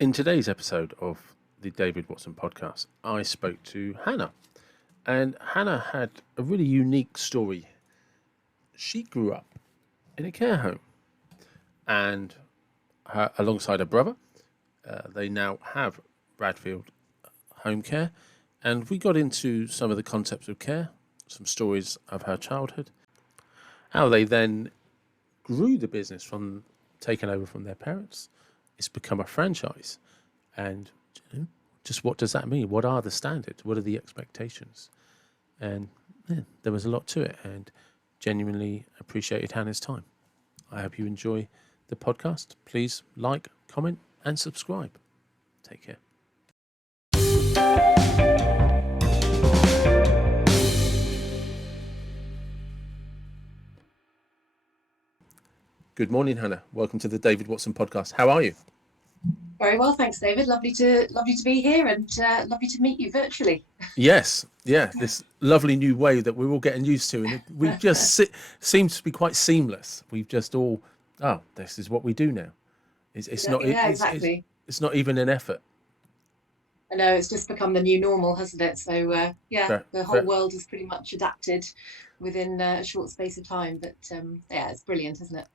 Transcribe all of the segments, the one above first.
In today's episode of the David Watson podcast, I spoke to Hannah. And Hannah had a really unique story. She grew up in a care home and alongside her brother, they now have Radfield Homecare. And we got into some of the concepts of care, some stories of her childhood, how they then grew the business from taken over from their parents. It's become a franchise. And just what does that mean? What are the standards? What are the expectations? And there was a lot to it, and genuinely appreciated Hannah's time. I hope you enjoy the podcast. Please like, comment, and subscribe. Take care. Good morning, Hannah. Welcome to the David Watson podcast. How are you? Very well, thanks, David. Lovely to be here, and lovely to meet you virtually. Yes, yeah, this lovely new way that we're all getting used to, and we just seems to be quite seamless. We've just all, this is what we do now. It's not, exactly. It's not even an effort. I know, it's just become the new normal, hasn't it? So the whole world has pretty much adapted within a short space of time. But it's brilliant, isn't it?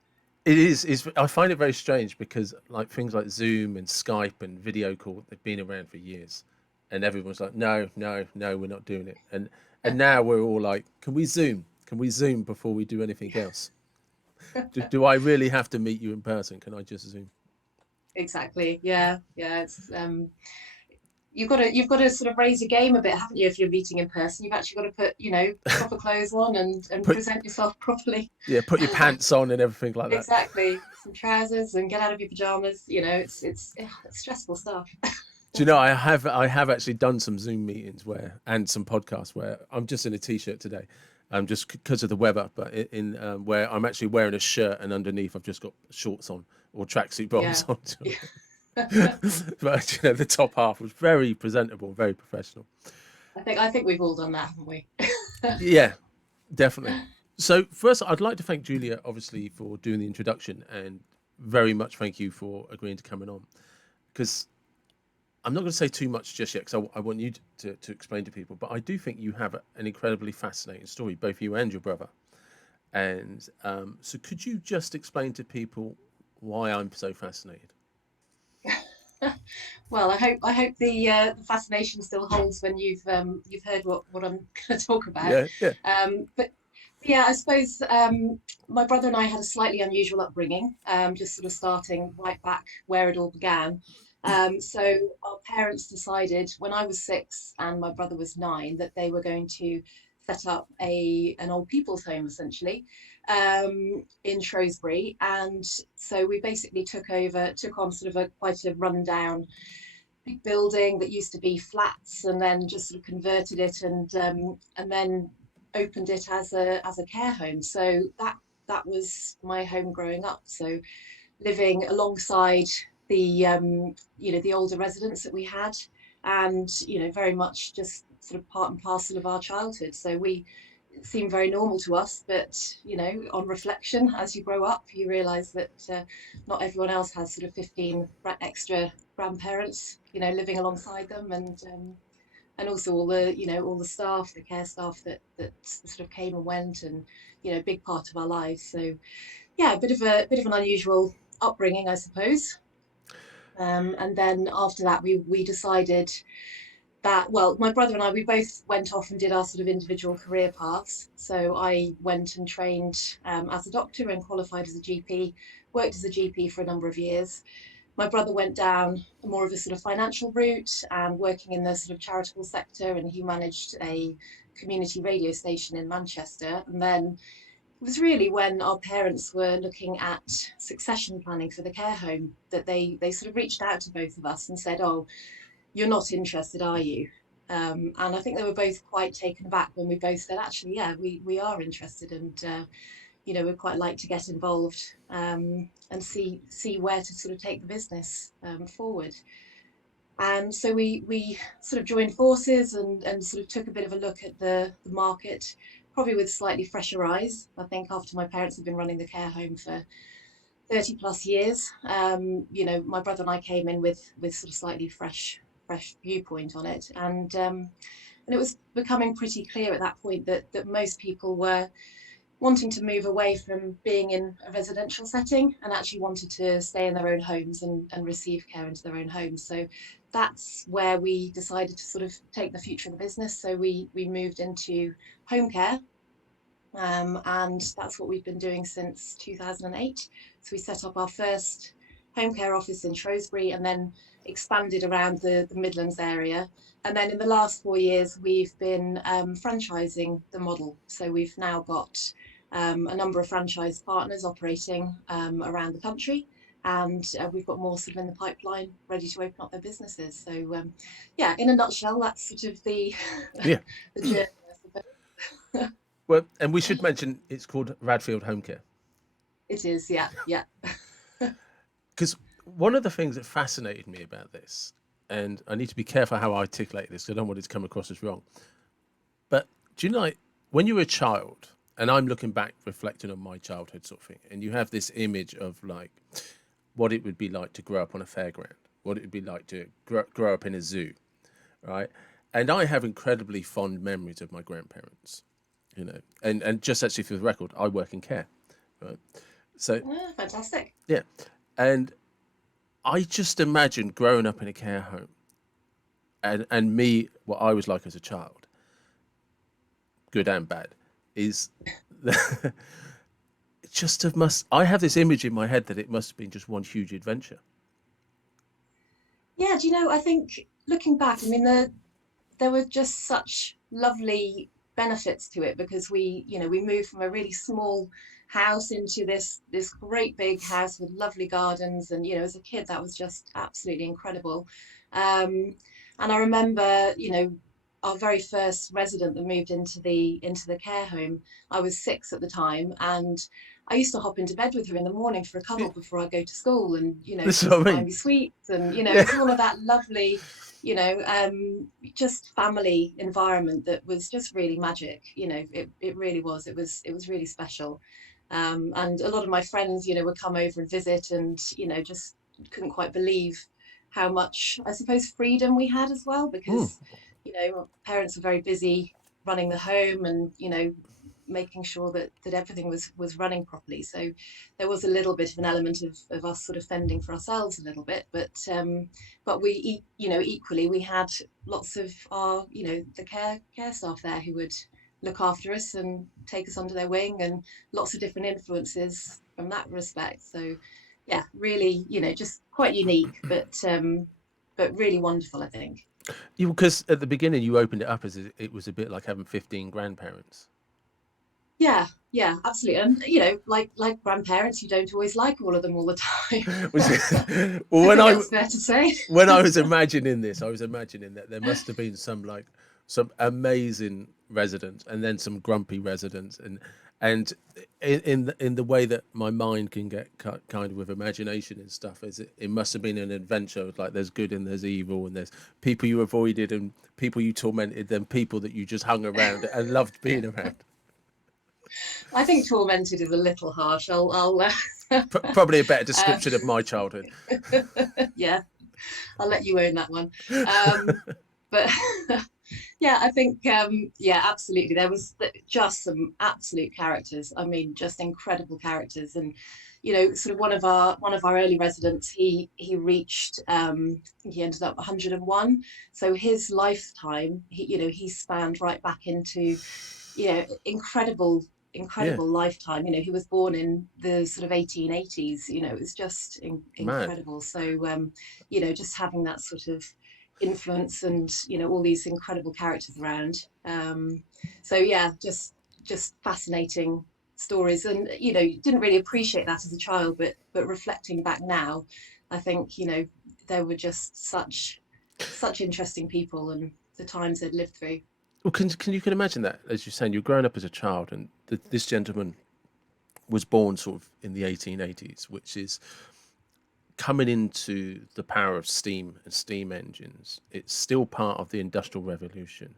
It is. I find it very strange because like things like Zoom and Skype and video call, they've been around for years, and everyone's like, no, we're not doing it. And now we're all like, can we Zoom? Can we Zoom before we do anything else? do I really have to meet you in person? Can I just Zoom? Exactly. Yeah. It's you've got to sort of raise your game a bit, haven't you? If you're meeting in person, you've actually got to put proper clothes on and present yourself properly. Yeah, put your pants on and everything like that. Exactly, some trousers and get out of your pajamas. It's stressful stuff. Do you know, I have actually done some Zoom meetings and some podcasts where I'm just in a t-shirt today, just because of the weather, but in where I'm actually wearing a shirt and underneath I've just got shorts on or tracksuit bottoms on. But the top half was very presentable, very professional. I think we've all done that, haven't we? Yeah, definitely. So first, I'd like to thank Julia, obviously, for doing the introduction, and very much thank you for agreeing to coming on. Because I'm not going to say too much just yet, because I want you to explain to people. But I do think you have an incredibly fascinating story, both you and your brother. And so could you just explain to people why I'm so fascinated? Well, I hope the fascination still holds when you've heard what I'm going to talk about. Yeah. But yeah, I suppose my brother and I had a slightly unusual upbringing, just sort of starting right back where it all began. So our parents decided when I was 6 and my brother was 9 that they were going to set up an old people's home, essentially, in Shrewsbury. And so we basically took on sort of quite a rundown big building that used to be flats, and then just sort of converted it and then opened it as a care home. So that was my home growing up. So living alongside the the older residents that we had, and very much just sort of part and parcel of our childhood. So it seemed very normal to us, but on reflection, as you grow up, you realize that not everyone else has sort of 15 extra grandparents living alongside them, and also all the staff, the care staff that sort of came and went, and a big part of our lives. So yeah, a bit of an unusual upbringing, I suppose. And then after that, we decided that, well, my brother and I, we both went off and did our sort of individual career paths. So I went and trained as a doctor and qualified as a GP, worked as a GP for a number of years. My brother went down more of a sort of financial route and working in the sort of charitable sector, and he managed a community radio station in Manchester. And then it was really when our parents were looking at succession planning for the care home that they sort of reached out to both of us and said, "Oh, you're not interested, are you?" And I think they were both quite taken aback when we both said, "Actually, yeah, we are interested, and we'd quite like to get involved and see where to sort of take the business forward." And so we sort of joined forces and sort of took a bit of a look at the market, probably with slightly fresher eyes. I think after my parents had been running the care home for 30 plus years. My brother and I came in with sort of slightly fresh viewpoint on it, and it was becoming pretty clear at that point that most people were wanting to move away from being in a residential setting and actually wanted to stay in their own homes and receive care into their own homes. So that's where we decided to sort of take the future of the business. So we moved into home care, and that's what we've been doing since 2008. So we set up our first home care office in Shrewsbury and then expanded around the Midlands area. And then in the last 4 years, we've been franchising the model. So we've now got a number of franchise partners operating around the country. And we've got more sort of in the pipeline ready to open up their businesses. So, yeah, in a nutshell, that's sort of the, Yeah. the journey, I suppose. Well, and we should mention it's called Radfield Homecare. It is, yeah, yeah. Because one of the things that fascinated me about this, and I need to be careful how I articulate this, 'cause I don't want it to come across as wrong. But do you know, like, when you were a child, and I'm looking back, reflecting on my childhood sort of thing, and you have this image of like what it would be like to grow up on a fairground, what it would be like to grow up in a zoo, right? And I have incredibly fond memories of my grandparents, and just actually for the record, I work in care, right? So Fantastic. yeah, and I just imagine growing up in a care home, and me, what I was like as a child, good and bad, is it just have must. I have this image in my head that it must have been just one huge adventure. Yeah, do you know, I think looking back, I mean, there were just such lovely benefits to it because we moved from a really small house into this great big house with lovely gardens, and as a kid that was just absolutely incredible. Um, and I remember, our very first resident that moved into the care home. I was 6 at the time, and I used to hop into bed with her in the morning for a Yeah, cuddle before I go to school, and this is she'd what I buy mean. me sweets, and it Yeah, was all of that lovely, just family environment that was just really magic. It really was. It was really special. And a lot of my friends, would come over and visit, and just couldn't quite believe how much, I suppose, freedom we had as well, mm. because parents were very busy running the home, and making sure that everything was running properly. So there was a little bit of an element of us sort of fending for ourselves a little bit, but we equally we had lots of our the care staff there who would look after us and take us under their wing, and lots of different influences from that respect. So yeah, really, just quite unique, but really wonderful, I think. You, because at the beginning you opened it up as it was a bit like having 15 grandparents. Yeah, yeah, absolutely. And like grandparents, you don't always like all of them all the time. Which, well, I think that's fair to say. when I was imagining this, I was imagining that there must have been some amazing residents, and then some grumpy residents, and in the way that my mind can get kind of with imagination and stuff, is it must have been an adventure. Like there's good and there's evil, and there's people you avoided and people you tormented, then people that you just hung around and loved being around. I think tormented is a little harsh. Probably a better uh, description of my childhood. yeah, I'll let you own that one. But yeah, I think yeah, absolutely. There was just some absolute characters. I mean, just incredible characters. And sort of one of our early residents, he reached he ended up 101. So his lifetime, he spanned right back into Yeah, incredible lifetime. He was born in the sort of 1880s. It was just mad. incredible. So just having that sort of influence, and all these incredible characters around. So yeah, just fascinating stories, and you didn't really appreciate that as a child, but reflecting back now, I think there were just such interesting people, and the times they'd lived through. Well, can you can imagine that, as you're saying, you're growing up as a child, and this gentleman was born sort of in the 1880s, which is coming into the power of steam and steam engines. It's still part of the Industrial Revolution,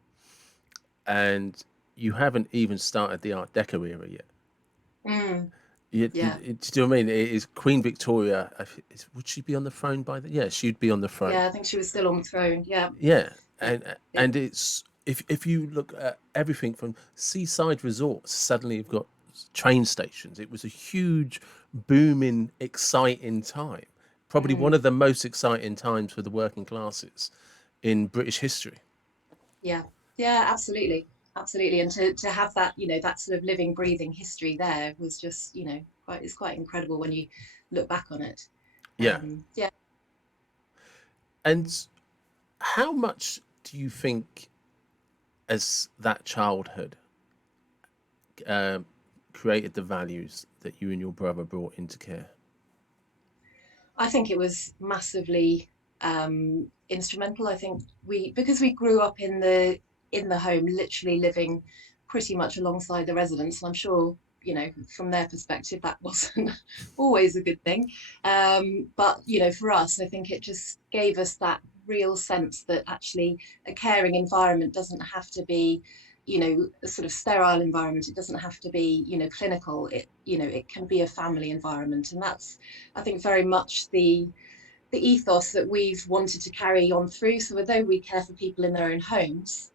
and you haven't even started the Art Deco era yet. Mm, Yeah, do you know what I mean? It is Queen Victoria. Would she be on the throne by the? Yeah, she'd be on the throne. yeah, I think she was still on the throne. Yeah, Yeah, yeah, yeah. and it's if you look at everything from seaside resorts, suddenly you've got train stations. It was a huge, booming, exciting time. Probably one Mm, of the most exciting times for the working classes in British history. yeah, yeah, absolutely, absolutely. And to have that, that sort of living, breathing history there was just, it's quite incredible when you look back on it. Yeah, Yeah, and how much do you think, as that childhood, um, created the values that you and your brother brought into care? I think it was massively instrumental. I think because we grew up in the home, literally living pretty much alongside the residents, and I'm sure from their perspective that wasn't always a good thing. But for us, I think it just gave us that real sense that actually a caring environment doesn't have to be a sort of sterile environment. It doesn't have to be clinical. It can be a family environment, and that's, I think, very much the ethos that we've wanted to carry on through. So although we care for people in their own homes,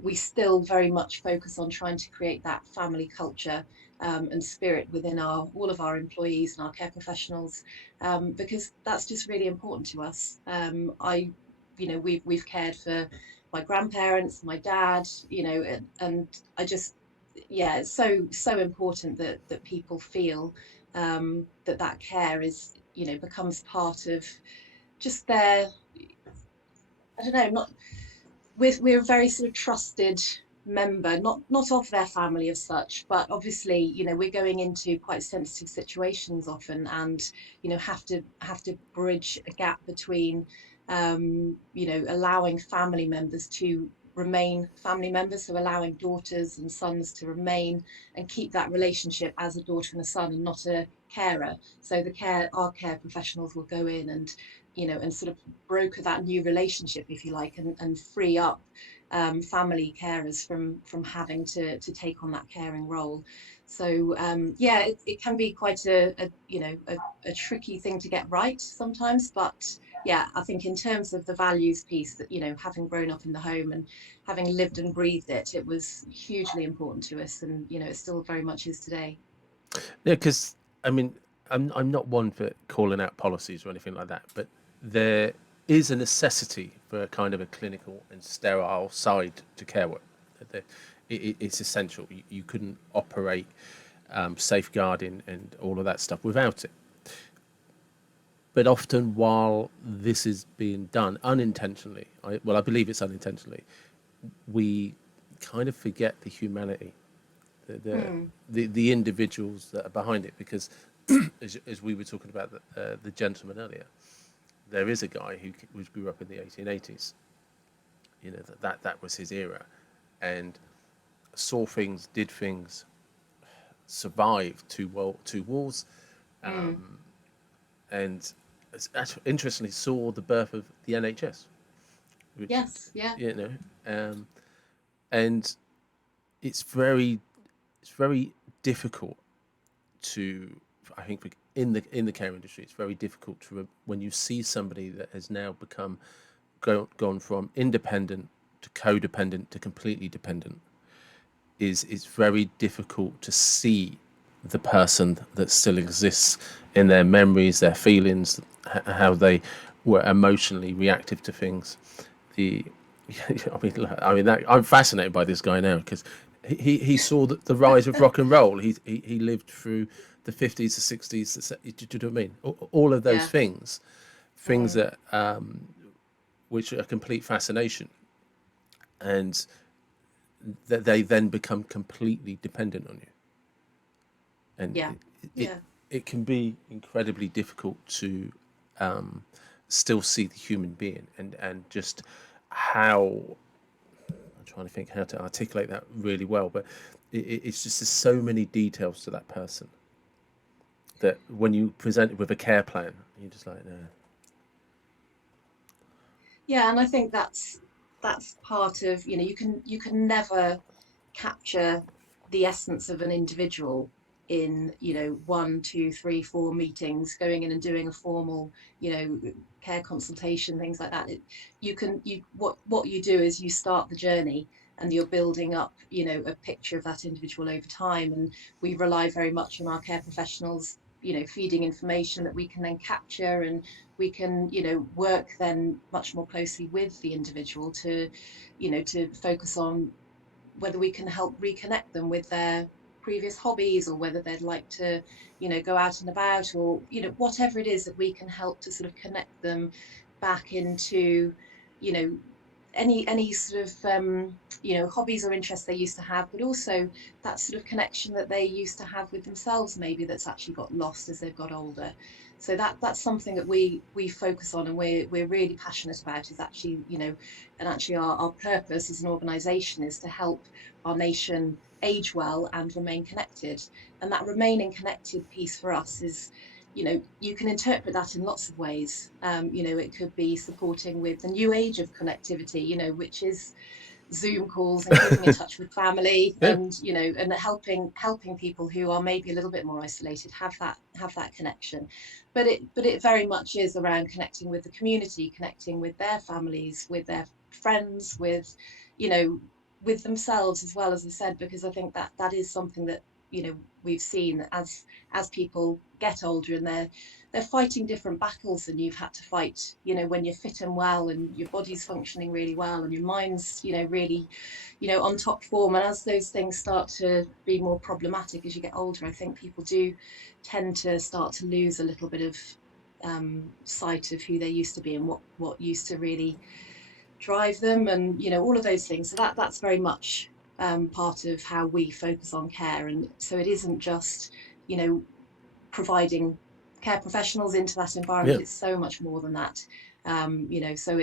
we still very much focus on trying to create that family culture and spirit within all of our employees and our care professionals, because that's just really important to us. We've cared for my grandparents, my dad, and I just, yeah, it's so important that people feel that care is, becomes part of just their, I don't know, not, we're a very sort of trusted member, not of their family as such, but obviously, we're going into quite sensitive situations often, and have to bridge a gap between allowing family members to remain family members, so allowing daughters and sons to remain and keep that relationship as a daughter and a son and not a carer. So our care professionals will go in and and sort of broker that new relationship, if you like, and free up family carers from having to take on that caring role. So yeah, it can be quite a tricky thing to get right sometimes, but yeah, I think in terms of the values piece, that having grown up in the home and having lived and breathed it, it was hugely important to us, and it still very much is today. Yeah, because I mean, I'm not one for calling out policies or anything like that, but there is a necessity for a kind of a clinical and sterile side to care work. There- it's essential. You couldn't operate safeguarding and all of that stuff without it. But often, while this is being done unintentionally, I believe it's unintentionally, we kind of forget the humanity, the the Mm, the individuals that are behind it. Because as we were talking about the gentleman earlier, there is a guy who grew up in the 1880s. That was his era, and saw things, did things, survived two wars, mm. and interestingly saw the birth of the NHS, which Yes, yeah, you know, um, and it's very it's very difficult to, I think, in the care industry, it's very difficult when you see somebody that has now gone from independent to codependent to completely dependent. Is It's very difficult to see the person that still exists in their memories, their feelings, how they were emotionally reactive to things. The I'm fascinated by this guy now because he saw the rise of rock and roll. He lived through the 50s, the 60s. Do you know what I mean? All of those yeah. things Mm. that which are a complete fascination, and that they then become completely dependent on you, and Yeah, it yeah, it can be incredibly difficult to um, still see the human being, and just how, I'm trying to think how to articulate that really well, but it's just there's so many details to that person that when you present it with a care plan, you're just like, no. yeah. And I think that's part of, you can never capture the essence of an individual, in, 1, 2, 3, 4 meetings, going in and doing a formal, care consultation, things like that. What you do is you start the journey, and you're building up, a picture of that individual over time. And we rely very much on our care professionals, feeding information that we can then capture, and we can, work then much more closely with the individual to, to focus on whether we can help reconnect them with their previous hobbies, or whether they'd like to, go out and about, or, whatever it is that we can help to sort of connect them back into, you know, any sort of hobbies or interests they used to have, but also that sort of connection that they used to have with themselves, maybe, that's actually got lost as they've got older. So that's something that we focus on, and we're really passionate about, is actually, and actually our purpose as an organization is to help our nation age well and remain connected. And that remaining connected piece for us is, you can interpret that in lots of ways. It could be supporting with the new age of connectivity, which is Zoom calls and keeping in touch with family, Yeah. and, and helping people who are maybe a little bit more isolated have that connection. But it very much is around connecting with the community, connecting with their families, with their friends, you know, with themselves as well, as I said, because I think that is something that, we've seen as people get older, and they're fighting different battles than you've had to fight, when you're fit and well, and your body's functioning really well, and your mind's, really, on top form. And as those things start to be more problematic as you get older, I think people do tend to start to lose a little bit of sight of who they used to be, and what used to really drive them, and, all of those things. So that's very much part of how we focus on care. And so it isn't just, you know providing care professionals into that Yeah. environment. It's so much more than that. So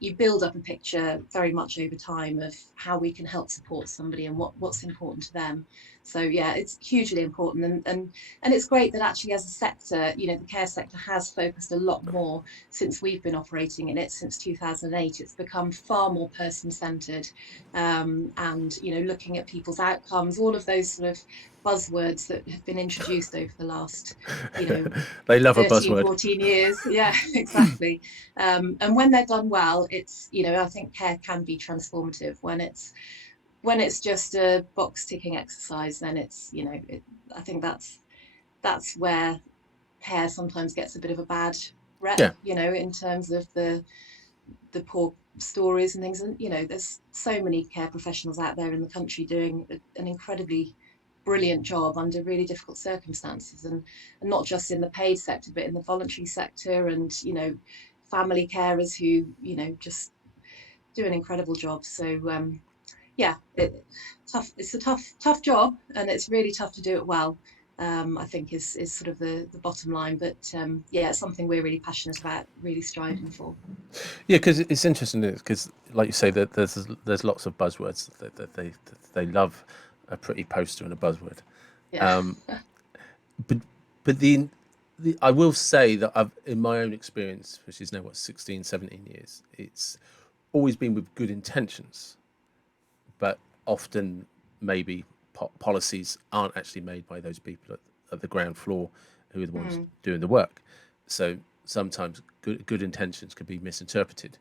you build up a picture very much over time of how we can help support somebody, and what's important to them. So yeah, it's hugely important. And it's great that actually, as a sector, the care sector has focused a lot more since we've been operating in it since 2008. It's become far more person centered, and, looking at people's outcomes, all of those sort of buzzwords that have been introduced over the last, you know They love a 13, buzzword. 14 years. Yeah, exactly. And when they're done well, it's, I think care can be transformative. When it's just a box ticking exercise, then it's, I think that's where care sometimes gets a bit of a bad rep, Yeah. in terms of the poor stories and things. And, there's so many care professionals out there in the country doing an incredibly brilliant job under really difficult circumstances, and not just in the paid sector, but in the voluntary sector, and, family carers who, just do an incredible job. So yeah, it's a tough job, and it's really tough to do it well. I think is sort of the bottom line. But yeah, it's something we're really passionate about, really striving for. Yeah, because it's interesting, because, like you say, that there's lots of buzzwords that they love a pretty poster and a buzzword. Yeah. Um, but the I will say that I've, in my own experience, which is now what, 16, 17 years, it's always been with good intentions, but often maybe policies aren't actually made by those people at the ground floor, who are the ones Mm, doing the work. So sometimes good intentions could be misinterpreted,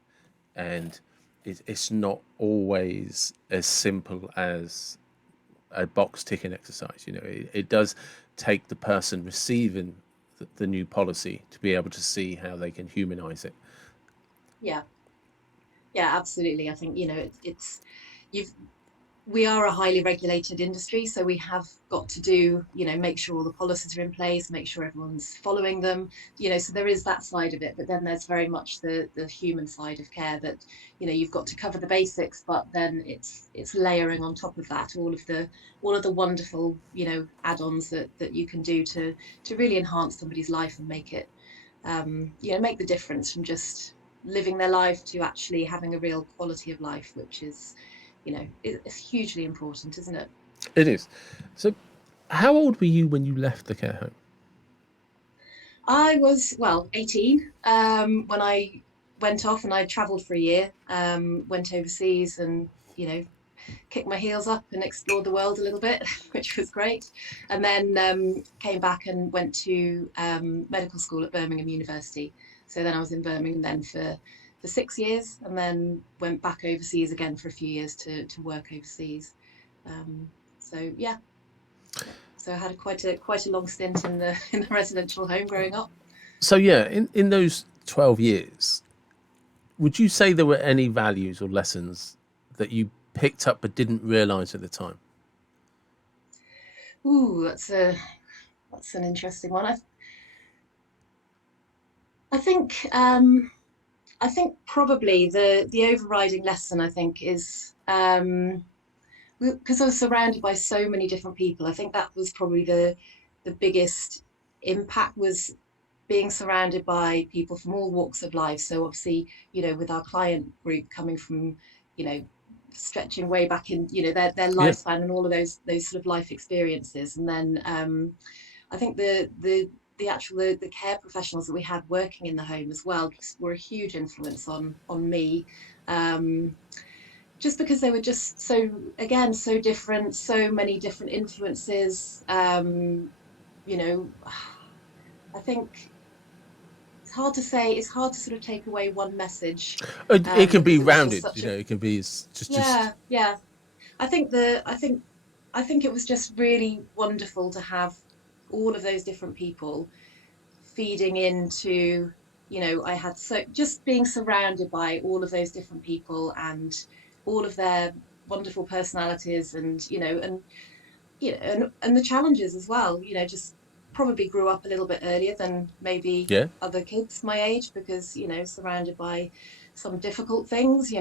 and it's not always as simple as a box ticking exercise. It does take the person receiving the new policy to be able to see how they can humanize it. yeah. Yeah, absolutely. I think, it's you've we are a highly regulated industry, so we have got to do, make sure all the policies are in place, make sure everyone's following them, so there is that side of it. But then there's very much the human side of care, that, you've got to cover the basics, but then it's layering on top of that all of the wonderful, add-ons that you can do to really enhance somebody's life, and make it, make the difference from just living their life to actually having a real quality of life, which is, it's hugely important, isn't it? It is. So, how old were you when you left the care home? I was, well, 18, when I went off, and I travelled for a year, went overseas, and, kicked my heels up and explored the world a little bit, which was great. And then came back and went to medical school at Birmingham University. So then I was in Birmingham then for 6 years, and then went back overseas again for a few years to work overseas. Um, so yeah, so I had quite a long stint in the in the residential home growing up. So yeah, in those 12 years, would you say there were any values or lessons that you picked up but didn't realize at the time? Ooh, that's an interesting one. I think I think probably the overriding lesson I think is because I was surrounded by so many different people. I think that was probably the biggest impact was being surrounded by people from all walks of life. So obviously, with our client group coming from, you know, stretching way back in, their Yeah, lifespan and all of those sort of life experiences. And then I think the actual the care professionals that we had working in the home as well just were a huge influence on me. Um, just because they were just so, again, so different, so many different influences. You know, I think it's hard to say. It's hard to sort of take away one message it can be because it was just rounded. such a, It can be just yeah. I think I think it was just really wonderful to have all of those different people feeding into, I had so just being surrounded by all of those different people and all of their wonderful personalities, and and the challenges as well. Just probably grew up a little bit earlier than maybe yeah, other kids my age, because surrounded by some difficult things.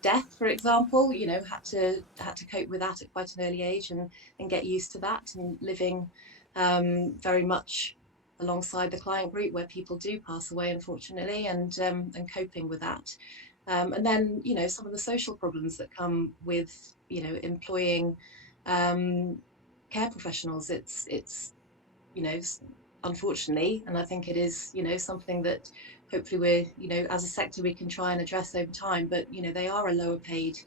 Death, for example. Had to cope with that at quite an early age, and get used to that, and living very much alongside the client group where people do pass away, unfortunately, and coping with that. And then some of the social problems that come with employing um, care professionals. It's you know unfortunately, and I think it is something that hopefully we're as a sector we can try and address over time. But they are a lower paid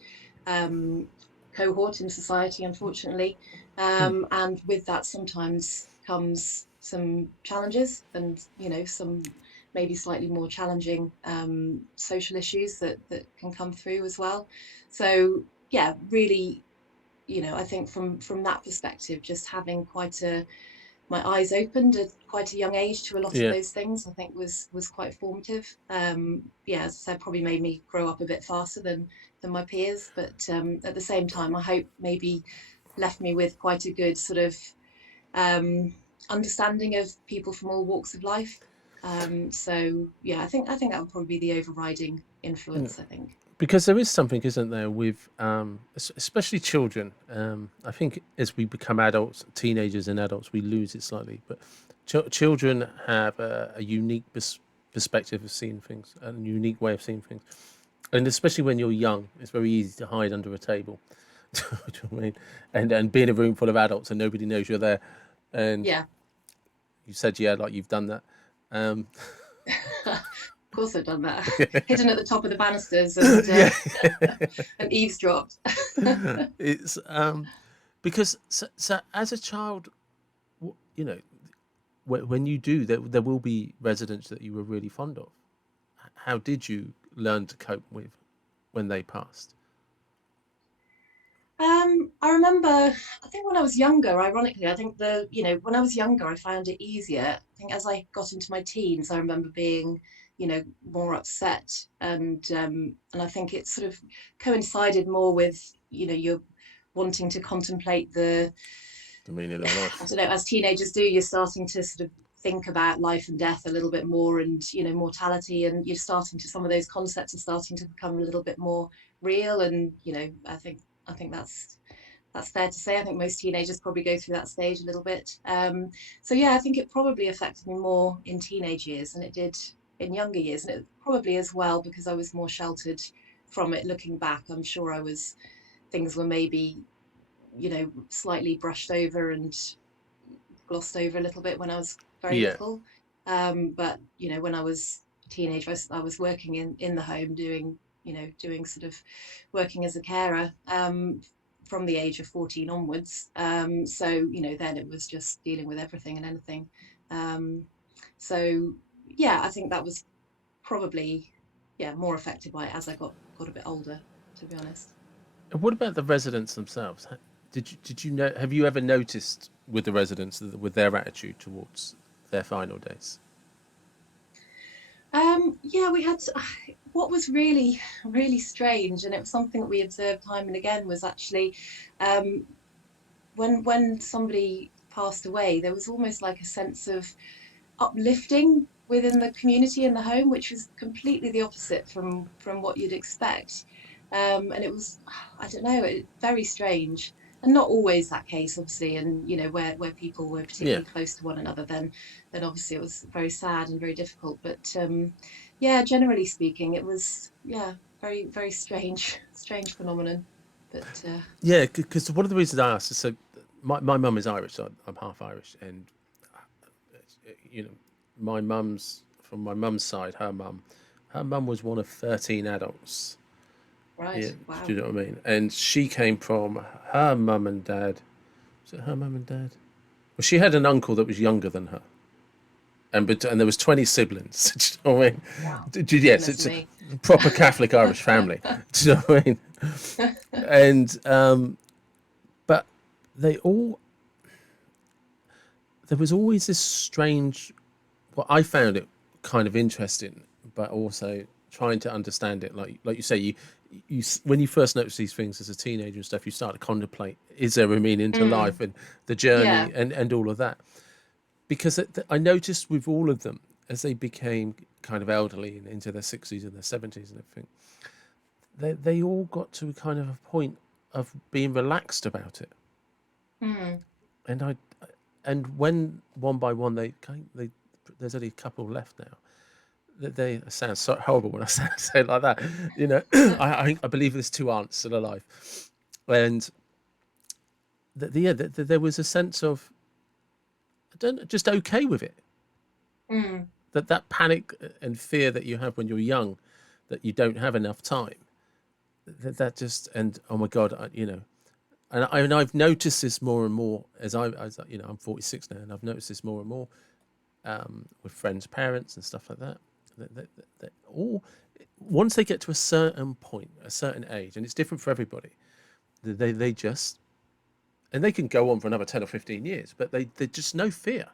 um, cohort in society, unfortunately, mm, and with that sometimes comes some challenges, and some maybe slightly more challenging social issues that can come through as well. So yeah, really, I think from that perspective, just having quite a my eyes opened at quite a young age to a lot of yeah. those things, I think was quite formative. Yeah, as I said, probably made me grow up a bit faster than my peers, but at the same time, I hope maybe left me with quite a good sort of um, understanding of people from all walks of life. So yeah, I think that would probably be the overriding influence, I think. Because there is something, isn't there, with especially children. I think as we become adults, teenagers, and adults, we lose it slightly. But children have a unique perspective of seeing things, a unique way of seeing things, and especially when you're young, it's very easy to hide under a table. Do you know what I mean? And be in a room full of adults and nobody knows you're there. And Yeah. you said, yeah, like you've done that. Um, Of course I've done that. Hidden at the top of the banisters and yeah, and eavesdropped. it's because so as a child, you know, when you do, there will be residents that you were really fond of. How did you learn to cope with when they passed? I remember, I think when I was younger, ironically, I think when I was younger, I found it easier. I think as I got into my teens, I remember being, more upset, and I think it sort of coincided more with, you're wanting to contemplate The meaning of I life. don't know, as teenagers do, you're starting to sort of think about life and death a little bit more, and mortality, and you're starting to some of those concepts are starting to become a little bit more real. And I think that's fair to say. I think most teenagers probably go through that stage a little bit. So yeah, I think it probably affected me more in teenage years than it did in younger years, and it probably as well because I was more sheltered from it. Looking back, I'm sure things were maybe slightly brushed over and glossed over a little bit when I was very Yeah, little. But when I was a teenager, I was working in the home doing doing sort of working as a carer from the age of 14 onwards. So then it was just dealing with everything and anything. Um, so yeah, I think that was probably more affected by it as I got a bit older, to be honest. And what about the residents themselves? Did you know? Have you ever noticed with the residents with their attitude towards their final days? Yeah, we had what was really, really strange, and it was something that we observed time and again, was actually um, when somebody passed away, there was almost like a sense of uplifting within the community and the home, which was completely the opposite from what you'd expect. And it was, I don't know, very strange. And not always that case, obviously. And where people were Yeah, particularly close to one another, then obviously it was very sad and very difficult. But yeah, generally speaking, it was very very strange, strange phenomenon. But yeah. Because one of the reasons I asked is so my mum is Irish, so I'm half Irish, and you know, my mum's from my mum's side, her mum was one of 13 adults. right, Yeah, do wow, you know what I mean? And she came from her mum and dad. Was it her mum and dad? Well, she had an uncle that was younger than her, and there was 20 siblings. Do you know what I mean? wow, Yes, goodness it's a me. proper Catholic Irish family. Do you know what I mean? And but they all there was always this strange. Well, I found it kind of interesting, but also trying to understand it. Like you say, you when you first notice these things as a teenager and stuff, you start to contemplate: is there a meaning to Mm, life and the yeah. journey and all of that? Because I noticed with all of them as they became kind of elderly and into their 60s and their 70s and everything, they all got to kind of a point of being relaxed about it. Mm, And and when one by one they there's only a couple left now. They it sounds so horrible when I say it like that. I believe there's two aunts still alive, and there was a sense of I don't know, just okay with it. mm, That panic and fear that you have when you're young, that you don't have enough time. That just and oh my god, and I've noticed this more and more as I'm 46 now, and I've noticed this more and more with friends' parents and stuff like that. That all once they get to a certain point, a certain age, and it's different for everybody. They just and they can go on for another 10 or 15 years, but they just no fear.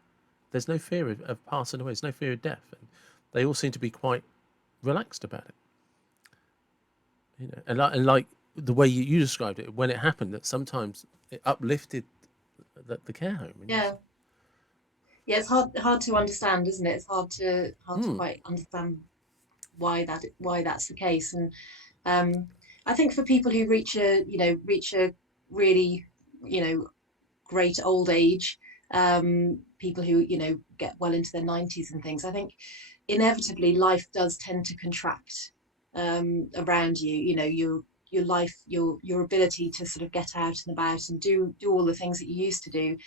There's no fear of passing away. There's no fear of death, and they all seem to be quite relaxed about it. And like the way you described it when it happened, that sometimes it uplifted the care home. And you yeah. Yeah, it's hard to understand, isn't it? It's hard to hmm, quite understand why that's the case. And I think for people who reach a really, you know, great old age, people who, get well into their 90s and things, I think inevitably life does tend to contract around you. Your life, your ability to sort of get out and about and do all the things that you used to do,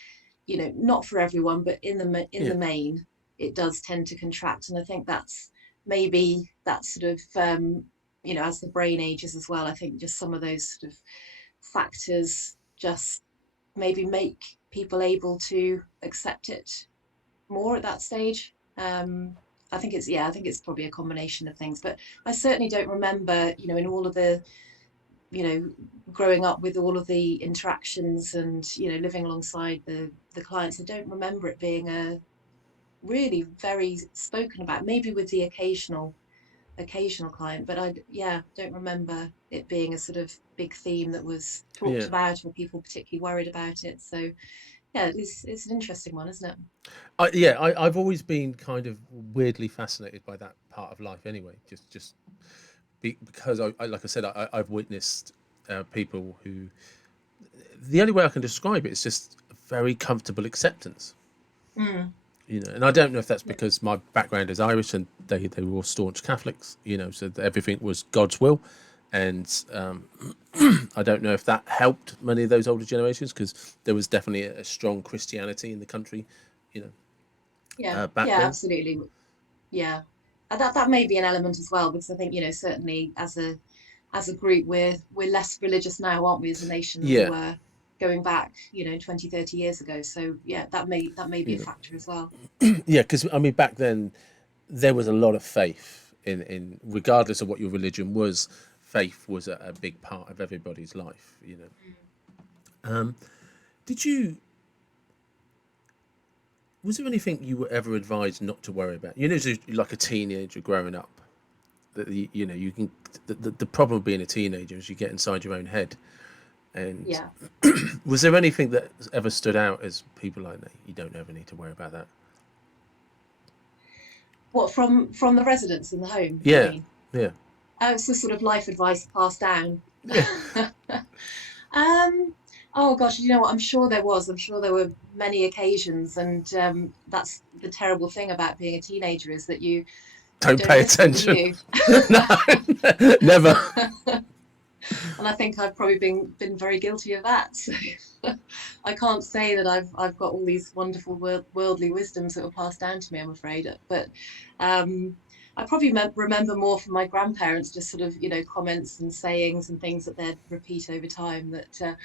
not for everyone, but in the yeah, main, it does tend to contract. And I think that's maybe that sort of as the brain ages as well, I think just some of those sort of factors just maybe make people able to accept it more at that stage. I think it's probably a combination of things, but I certainly don't remember, in all of the, you know, growing up with all of the interactions and, living alongside the clients. I don't remember it being a really very spoken about, maybe with the occasional client, but don't remember it being a sort of big theme that was talked yeah. about or people particularly worried about it. So yeah, it's an interesting one, isn't it? I've always been kind of weirdly fascinated by that part of life. Anyway, because like I said, I've witnessed people who the only way I can describe it is just very comfortable acceptance. Mm, And I don't know if that's yeah. because my background is Irish and they were all staunch Catholics. So that everything was God's will, and I don't know if that helped many of those older generations because there was definitely a strong Christianity in the country, Yeah, back yeah, then. absolutely. Yeah. That may be an element as well, because I think, certainly as a as a group, we're less religious now, aren't we, as a nation than we Yeah, were going back, 20, 30 years ago. So yeah, that may be a yeah, factor as well. yeah. Because I mean, back then there was a lot of faith in regardless of what your religion was. Faith was a big part of everybody's life. Did you? Was there anything you were ever advised not to worry about? As like a teenager growing up, that you can. The problem of being a teenager is you get inside your own head. And Yeah. was there anything that ever stood out as people like that? You don't ever need to worry about that. What, from the residents in the home, you Yeah, mean? yeah, It's the sort of life advice passed down. yeah. Um, oh gosh, you know what? I'm sure there was. I'm sure there were many occasions, and that's the terrible thing about being a teenager, is that you Don't don't pay listen, do attention. you? No, never. And I think I've probably been very guilty of that. So I can't say that I've got all these wonderful worldly wisdoms that were passed down to me, I'm afraid. But um, I probably remember more from my grandparents, just sort of comments and sayings and things that they'd repeat over time that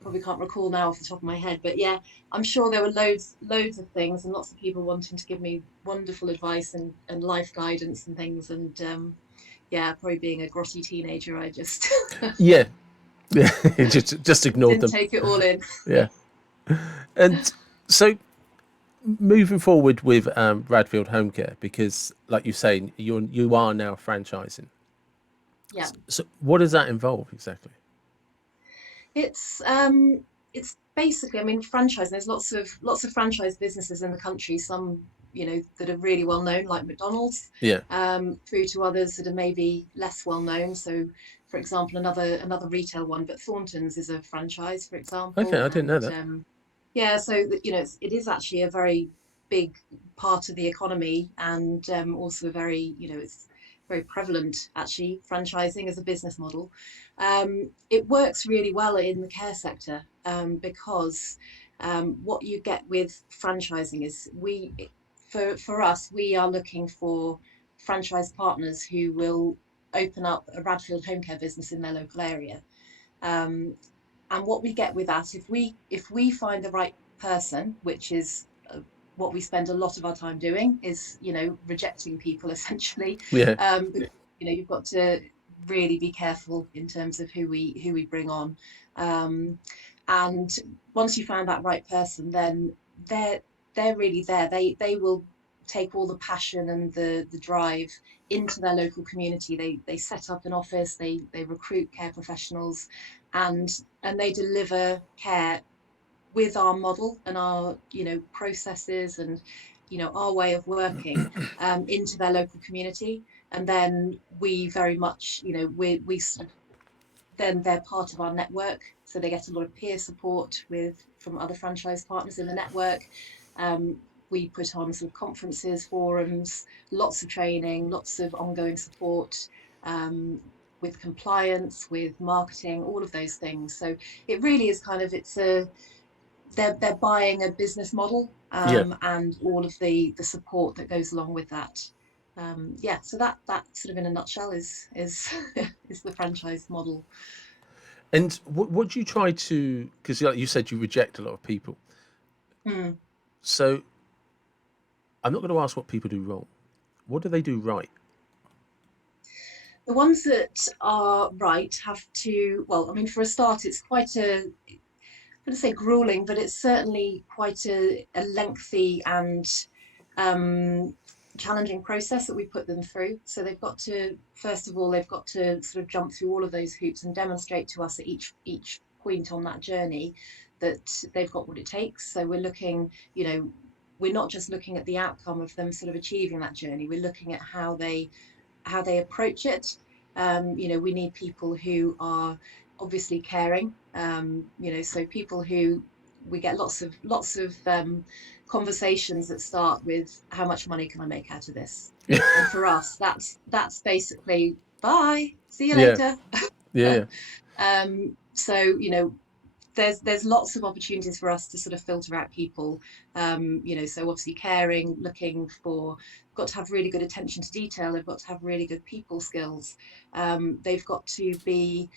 probably can't recall now off the top of my head. But yeah, I'm sure there were loads of things, and lots of people wanting to give me wonderful advice and life guidance and things. And yeah, probably being a grotty teenager, I just Yeah, yeah. Just ignored didn't them. take it all in. Yeah. And so moving forward with Radfield Homecare, because like you say, you are now franchising. Yeah, So what does that involve exactly? it's um, it's basically, I mean, franchise. There's lots of franchise businesses in the country. Some that are really well known, like McDonald's, Yeah. through to others that are maybe less well known. So, for example, another retail one, but Thornton's is a franchise, for Okay, example, I didn't know and that. yeah, so it is actually a very big part of the economy, and also a very it's very prevalent, actually, franchising as a business model. It works really well in the care sector, because what you get with franchising is for us, we are looking for franchise partners who will open up a Radfield home care business in their local area. Um, and what we get with that, if we find the right person, which is what we spend a lot of our time doing, is rejecting people essentially. Yeah. Because, you've got to really be careful in terms of who we bring on. um, and once you find that right person, then they're they're really there. They will take all the passion and the drive into their local community. They set up an office, they recruit care professionals, and they deliver care with our model and our processes, and our way of working, into their local community. And then we very much, we then they're part of our network, so they get a lot of peer support from other franchise partners in the network. um, we put on sort of conferences, forums, lots of training, lots of ongoing support, um, with compliance, with marketing, all of those things. So it really is kind of, they're buying a business model, Yeah. and all of the support that goes along with that. Yeah, so that sort of in a nutshell is is the franchise model. And what do you try to? Because like you said, you reject a lot of people. Mm. So I'm not going to ask what people do wrong. What do they do right? The ones that are right have to, well, I mean, for a start, it's quite I'm going to say grueling, but it's certainly quite a lengthy and um, challenging process that we put them through. So they've got to, first of all, they've got to sort of jump through all of those hoops and demonstrate to us at each point on that journey that they've got what it takes. So we're looking, we're not just looking at the outcome of them sort of achieving that journey. We're looking at how they approach it. We need people who are obviously caring. So people who, we get lots of conversations that start with, how much money can I make out of this? And for us, that's basically, bye, see you Yeah. later. Yeah. So there's lots of opportunities for us to sort of filter out people. So obviously caring, looking for got to have really good attention to detail. They've got to have really good people skills. They've got to be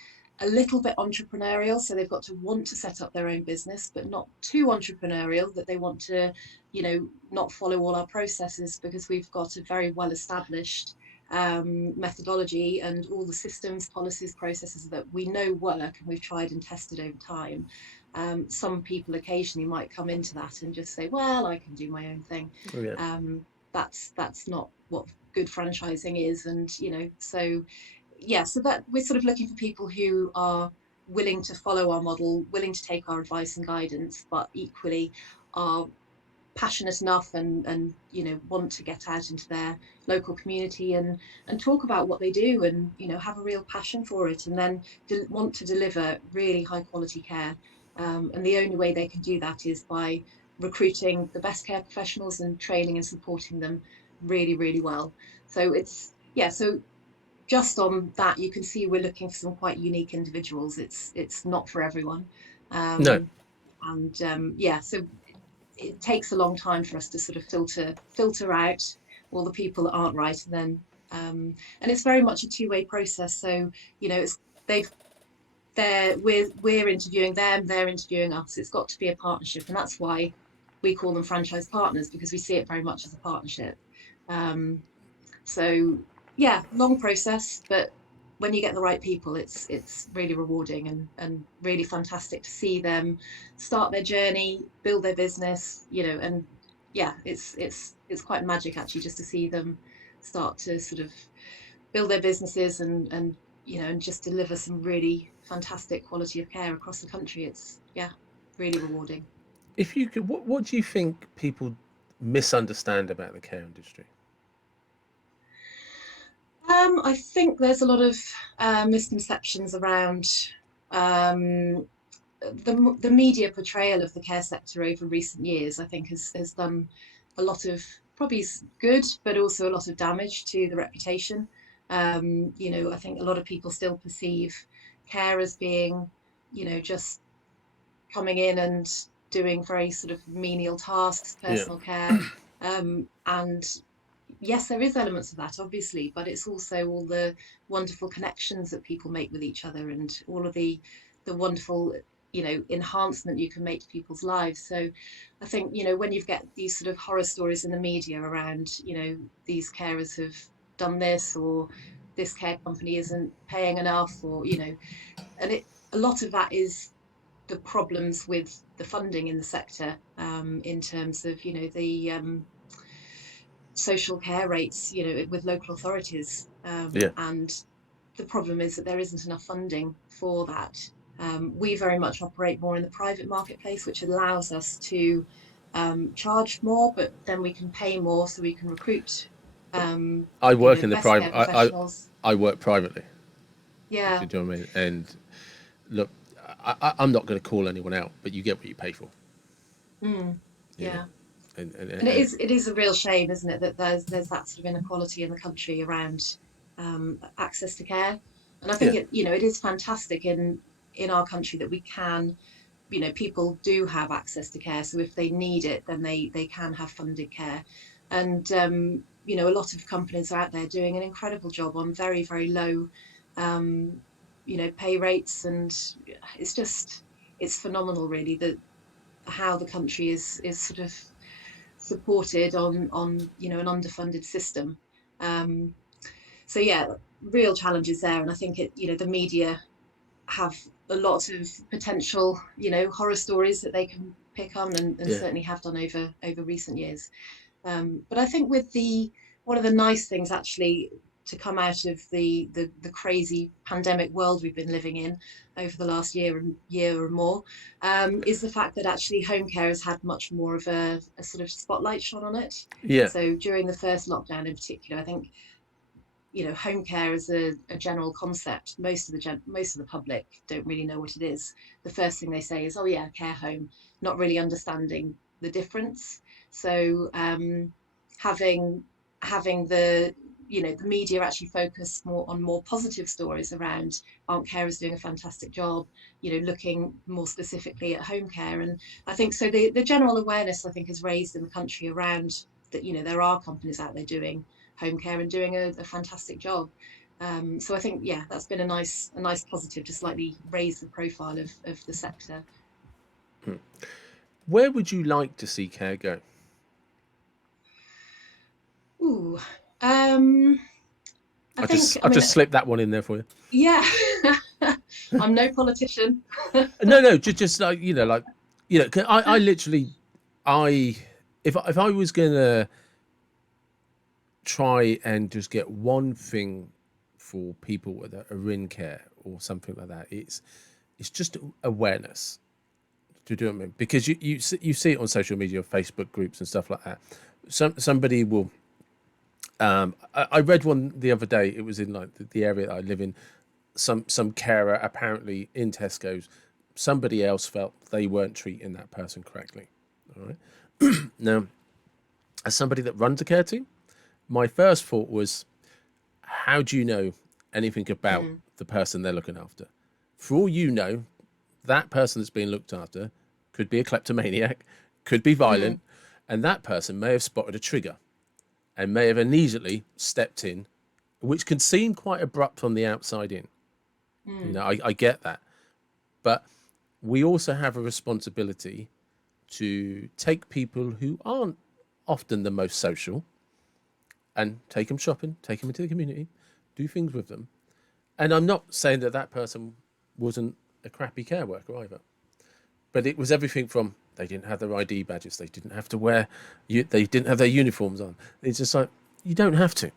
a little bit entrepreneurial, so they've got to want to set up their own business, but not too entrepreneurial that they want to, not follow all our processes, because we've got a very well established methodology and all the systems, policies, processes that we know work and we've tried and tested over time. Some people occasionally might come into that and just say, well, I can do my own thing. Oh, yeah. That's not what good franchising is. And so yeah, so that we're sort of looking for people who are willing to follow our model, willing to take our advice and guidance, but equally are passionate enough and want to get out into their local community and talk about what they do, and have a real passion for it, and then want to deliver really high quality care. And the only way they can do that is by recruiting the best care professionals and training and supporting them really, really well. So so just on that, you can see we're looking for some quite unique individuals. It's not for everyone. No. So it takes a long time for us to sort of filter out all the people that aren't right, and then and it's very much a two-way process. So it's they've we're interviewing them, they're interviewing us. It's got to be a partnership, and that's why we call them franchise partners, because we see it very much as a partnership. So yeah, long process, but when you get the right people, it's really rewarding and really fantastic to see them start their journey, build their business, and yeah, it's quite magic actually, just to see them start to sort of build their businesses and just deliver some really fantastic quality of care across the country. It's really rewarding. If you could, what do you think people misunderstand about the care industry? I think there's a lot of misconceptions around um, the media portrayal of the care sector over recent years. I think has done a lot of probably good, but also a lot of damage to the reputation. I think a lot of people still perceive care as being, just coming in and doing very sort of menial tasks, Yeah. personal care. And yes, there is elements of that, obviously, but it's also all the wonderful connections that people make with each other, and all of the wonderful enhancement you can make to people's lives. So I think when you get these sort of horror stories in the media around these carers have done this, or this care company isn't paying enough, or and a lot of that is the problems with the funding in the sector, in terms of the social care rates, with local authorities. Yeah. And the problem is that there isn't enough funding for that. We very much operate more in the private marketplace, which allows us to charge more, but then we can pay more, so we can recruit, I work in the best care private. professionals. I work privately. Do Yeah. you know what I mean? And look, I'm not going to call anyone out, but you get what you pay for. Mm, You know, yeah. And and it is a real shame, isn't it, that there's that sort of inequality in the country around access to care. And I think yeah, it is fantastic in our country that we can, people do have access to care. So if they need it, then they can have funded care. And a lot of companies are out there doing an incredible job on very, very low um, pay rates, and it's phenomenal really, that how the country is sort of supported on an underfunded system. Um, so yeah, real challenges there, and I think the media have a lot of potential horror stories that they can pick on, and yeah, certainly have done over recent years. But I think with one of the nice things actually to come out of the crazy pandemic world we've been living in over the last year or more, is the fact that actually home care has had much more of a sort of spotlight shone on it. yeah, So during the first lockdown in particular, I think home care as a general concept, most of the public don't really know what it is. The first thing they say is, oh yeah, care home, not really understanding the difference. So having the the media actually focus more on more positive stories around aren't carers doing a fantastic job, looking more specifically at home care. And I think so the general awareness, I think, is raised in the country around that, there are companies out there doing home care and doing a fantastic job. So I think, yeah, that's been a nice positive to slightly raise the profile of the sector. Where would you like to see care go? Ooh, um, I think, I I've mean, just slipped that one in there for you. yeah, I'm no politician. No, no, just like I literally, I if I was gonna try and just get one thing for people that are in care or something like that, it's just awareness. Do you know what I mean? Because you see it on social media, Facebook groups and stuff like that. Somebody will. I read one the other day. It was in like the area that I live in. Some carer apparently in Tesco's. Somebody else felt they weren't treating that person correctly. All right. Now, as somebody that runs a care team, my first thought was, how do you know anything about Mm, the person they're looking after? For all you know, that person that's being looked after could be a kleptomaniac, could be violent, mm, and that person may have spotted a trigger and may have immediately stepped in, which can seem quite abrupt on the outside in. mm. I get that. But we also have a responsibility to take people who aren't often the most social and take them shopping, take them into the community, do things with them. And I'm not saying that that person wasn't a crappy care worker either, but it was everything from they didn't have their ID badges, they didn't have to wear, they didn't have their uniforms on. It's just like, you don't have to.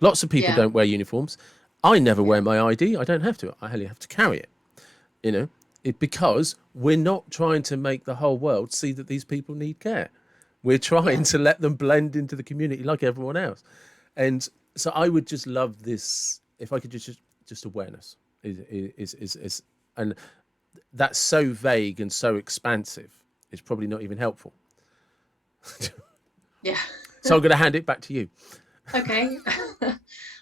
Lots of people Yeah, don't wear uniforms. I never yeah, wear my ID. I don't have to. I only have to carry it. You know, because we're not trying to make the whole world see that these people need care. We're trying yeah, to let them blend into the community like everyone else. And so I would just love this if I could just awareness is and that's so vague and so expansive. It's probably not even helpful. yeah. So I'm going to hand it back to you. Okay.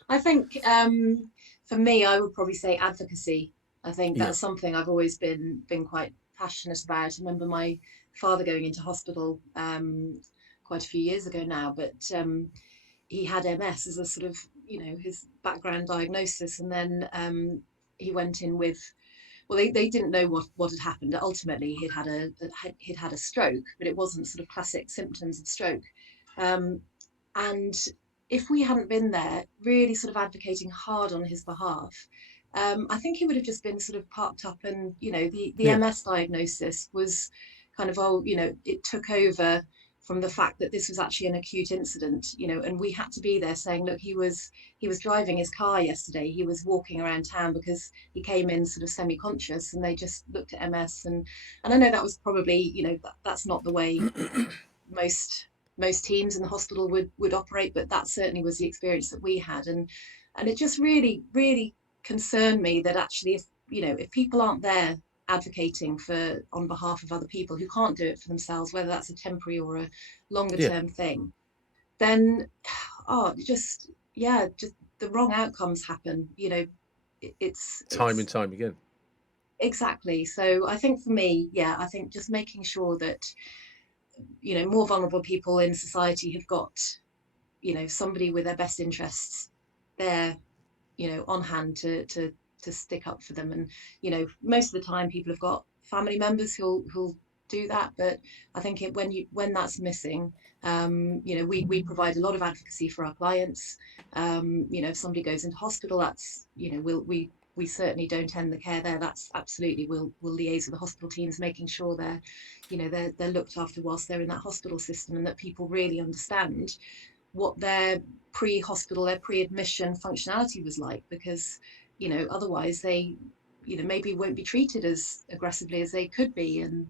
I think for me, I would probably say advocacy. I think Yeah, that's something I've always been quite passionate about. I remember my father going into hospital quite a few years ago now, but he had MS as a sort of, his background diagnosis, and then he went in with, well, they didn't know what had happened. Ultimately, he'd had a stroke, but it wasn't sort of classic symptoms of stroke. Um, and if we hadn't been there, really sort of advocating hard on his behalf, I think he would have just been sort of parked up, and the yeah, MS diagnosis was kind of, oh, it took over from the fact that this was actually an acute incident, and we had to be there saying, look, he was driving his car yesterday, he was walking around town because he came in sort of semi-conscious, and they just looked at MS, and I know that was probably, that's not the way most most teams in the hospital would operate, but that certainly was the experience that we had, and it just really concerned me that actually, if people aren't there advocating for on behalf of other people who can't do it for themselves, whether that's a temporary or a longer yeah. term thing, then just, yeah, just the wrong outcomes happen. Time It's and time again. exactly. So I think for me, yeah, I think just making sure that more vulnerable people in society have got somebody with their best interests there, on hand to stick up for them. And most of the time people have got family members who'll do that, but I think when that's missing, we provide a lot of advocacy for our clients. If somebody goes into hospital, that's, we certainly don't end the care there. That's absolutely, we'll liaise with the hospital teams, making sure they're looked after whilst they're in that hospital system, and that people really understand what their pre-hospital, their pre-admission functionality was like, because otherwise they maybe won't be treated as aggressively as they could be. And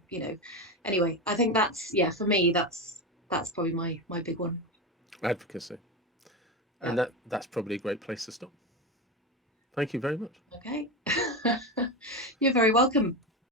anyway, I think that's, yeah, for me, that's probably my big one. Advocacy. Yeah. And that's probably a great place to stop. Thank you very much. Okay. You're very welcome.